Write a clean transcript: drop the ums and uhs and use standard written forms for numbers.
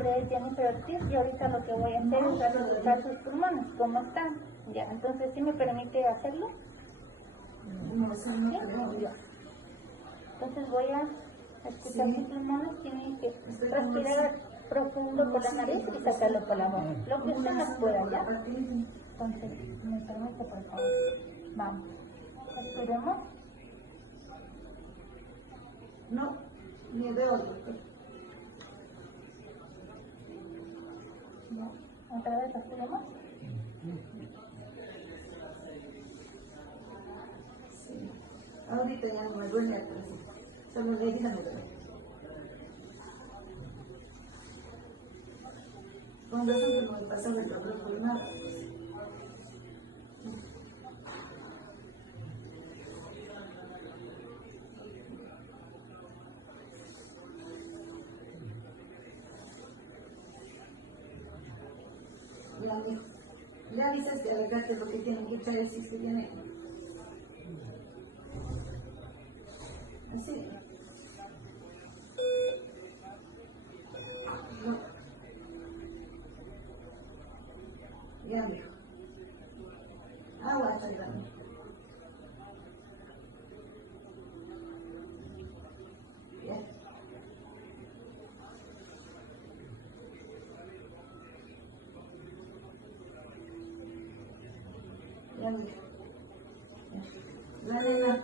nombre es Jennifer Ortiz y ahorita lo que voy a hacer es revisar sus pulmones, cómo están. Ya, entonces, ¿sí me permite hacerlo? No, eso no creo. Ya. Entonces voy a escuchar sus pulmones, tienen que respirar profundo por la nariz y sacarlo por la boca. Lo que usted nos pueda, ¿ya? Entonces, ¿me permite, por favor? Vamos. Respiremos. No, ni de otro. Ya. Otra vez respiremos. Sí. Ahorita ya no me duele atrás. Solo le dije a mi duele. Con razón que no me pasó el dolor pulmonar. Ya, mijo. Le avisas que al gato lo que tienen que echar es si se viene. Así. No. Ya, mijo. Agua, chayame. Ya. Ya, mijo. Ya. La nena.